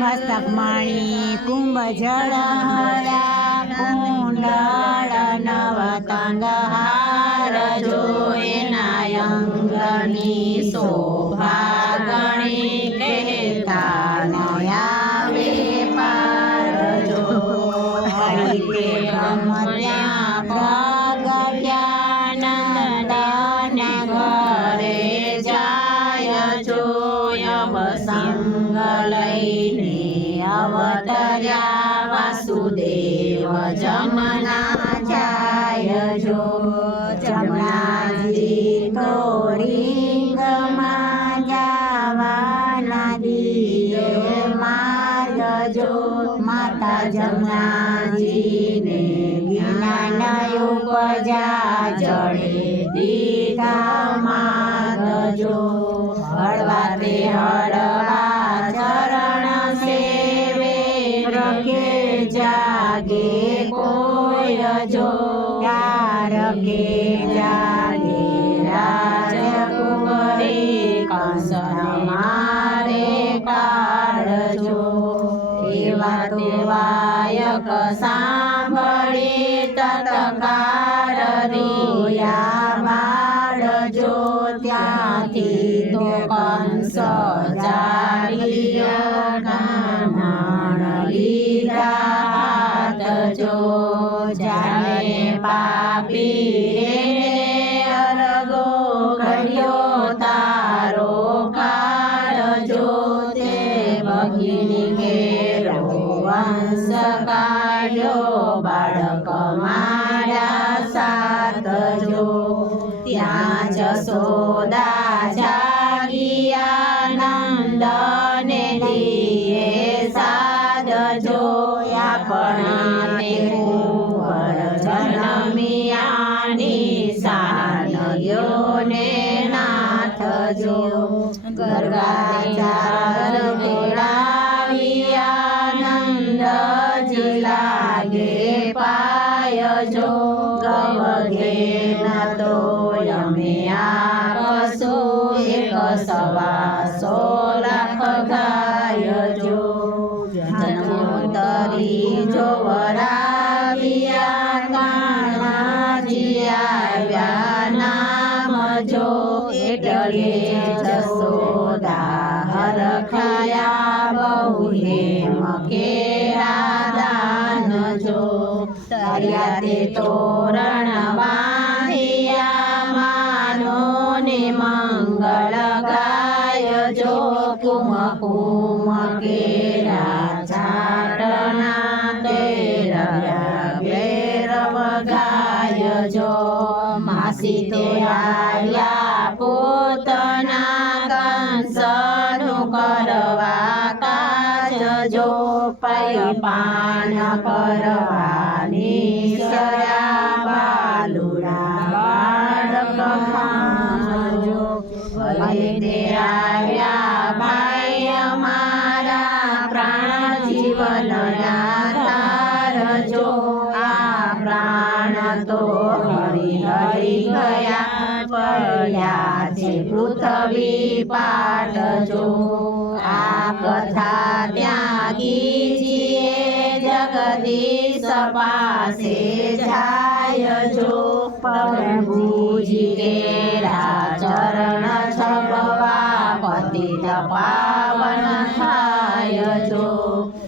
મસ્તક મણી કુંભ જળ હરા કુંડળ નવતંગ હાર જો એના અંગની શોભા ગણી કહેતા નયા વેપાર જો હરિતે બ્રહ્મ ત્યાં પ્રગટ્યા નંદન ઘરે જાય જો અવસંગ લઈને અવતર્યા વાસુદેવ જમના જાય જો જમનાજી તો રીંગમાં જવાના દિયે માર્ગ જો માતા જમનાજીને જ્ઞાન ઉપજા જડે દીધા માર્ગ જો હળવા તે હળવા ચરણ સેવે રખે જાગે કોઈ જો રખે જાગે રાજકુંવરી કંસન મારે કાળજો એવા તે વાયક સાંભળી તત્કાર રિયા બાળજો ત્યાંથી તો કંસ જાળીયા ગામણ લીધા હાથ જો જાણે પાપી અરગો કર્યો તારો કાળજો તે ભગીની કેરો વંશ કાઢ્યો બાળક મારા સાત જો ત્યાં જશોદા જાગિયા નંદને દિયે સાધજો આપણા તે કુંવર જન્મિયાની સાનયોને નાથ જો ગરગાચાર કેળાવિયા નંદજી લાગે પાય જો ગવઘેન તો અમે આપશો 125 લાખ ગાય જો જન્મોત્તરી જો વરાવ્યા કાનાજી આવ્યા નામ જો એટલે જશોદા હરખાયા બહુ હેમ કેરા દાન જો તર્યા તે તોરણ બાંધિયા માનો ને મંગળ ગાય જો કુમ કુમ કેરા ચાટના તેરવ્યા ભૈરવ ગાય જો માસી તે આવ્યા પોતના કંસનું કરવા કાજ જો પાન કરવાની સયા બાલુડા બાળક ખાજો ભલે તે આવ્યા ભાઈ અમારા પ્રાણ જીવન તાર જો આ પ્રાણ તો હરી હરી ગયા પડ્યા છે પૃથ્વી પાટ જો આ કથા ત્યાં કીજીએ જગદીશ પાસે જાય જો પ્રભુજી કેરા ચરણ છબવા પતિત પાવન થાય જો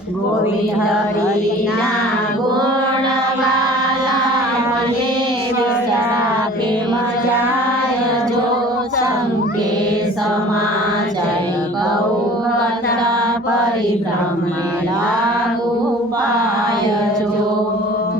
ગોવિંદ હરિના ગુણ વાલા મને વિચારા પ્રેમ જાય જો સંકે સમાચાય ગૌ કથા પરિભ્રમણે લાગુ પાય જો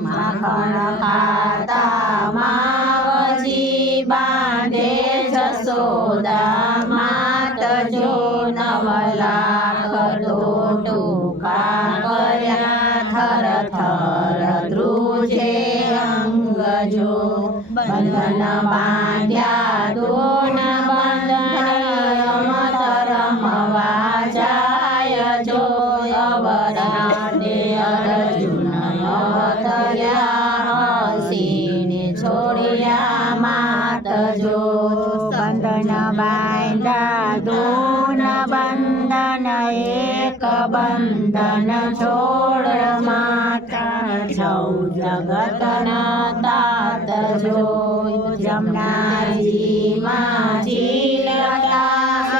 માખણ ખાતા માવજી બાંધે જશોદા માત જો 9 લાખ ટોટુકા કર્યા થર થર ધ્રુજે અંગ જો બંધન બાંધ્યા દોન બંધન રમવા જાય જો અવરાડે અર્જુન અવતર્યા હસીને છોડ્યા માત જો બંધન બાંધ્યા દૂન બંધન એક બંધન છોડ માતા સૌ જગતના તાત જો જમનાજીમાં ચીલતા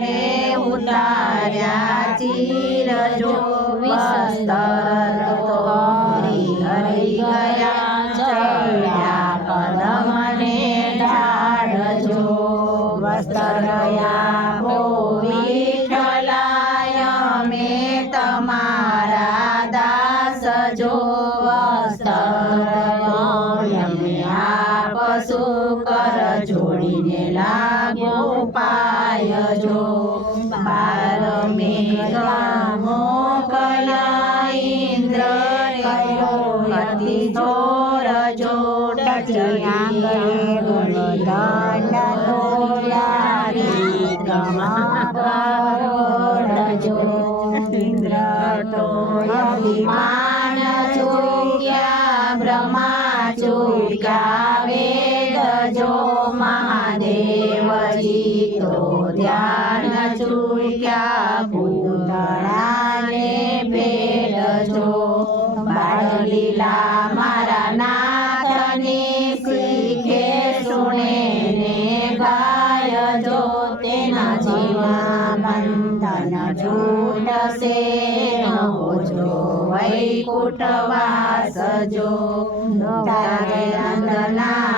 રે ઉતાર્યા ચીર જો વસ્ત્ર તો હરી ગયા ચડ્યા કદમને ઢાળ જો વસ્ત્રયા બો વિઠલાય મેં તમારા દાસ જો વસ્ત્ર પશુ કર જોડીને લાગ્યો પાય જો બાર મેઘા મોકલ્યા ઇન્દ્ર કયો અતિ જોર જો ટચી આંગળે ગોળદંડ તોયા જો ઇન્દ્ર તો અભિમાન ચૂક્યા બ્રહ્મા ચૂક્યા વેદ જો મહાદેવજી તો ધ્યાન ચૂક્યા પૂતળાને ભેટ જો બાળલીલા મારા નાથની શીખે સુણે ને ગાય જો તેના જીવા બંધન છૂટશે નવો જો વૈકુંઠ વાસ જો તારે અંદના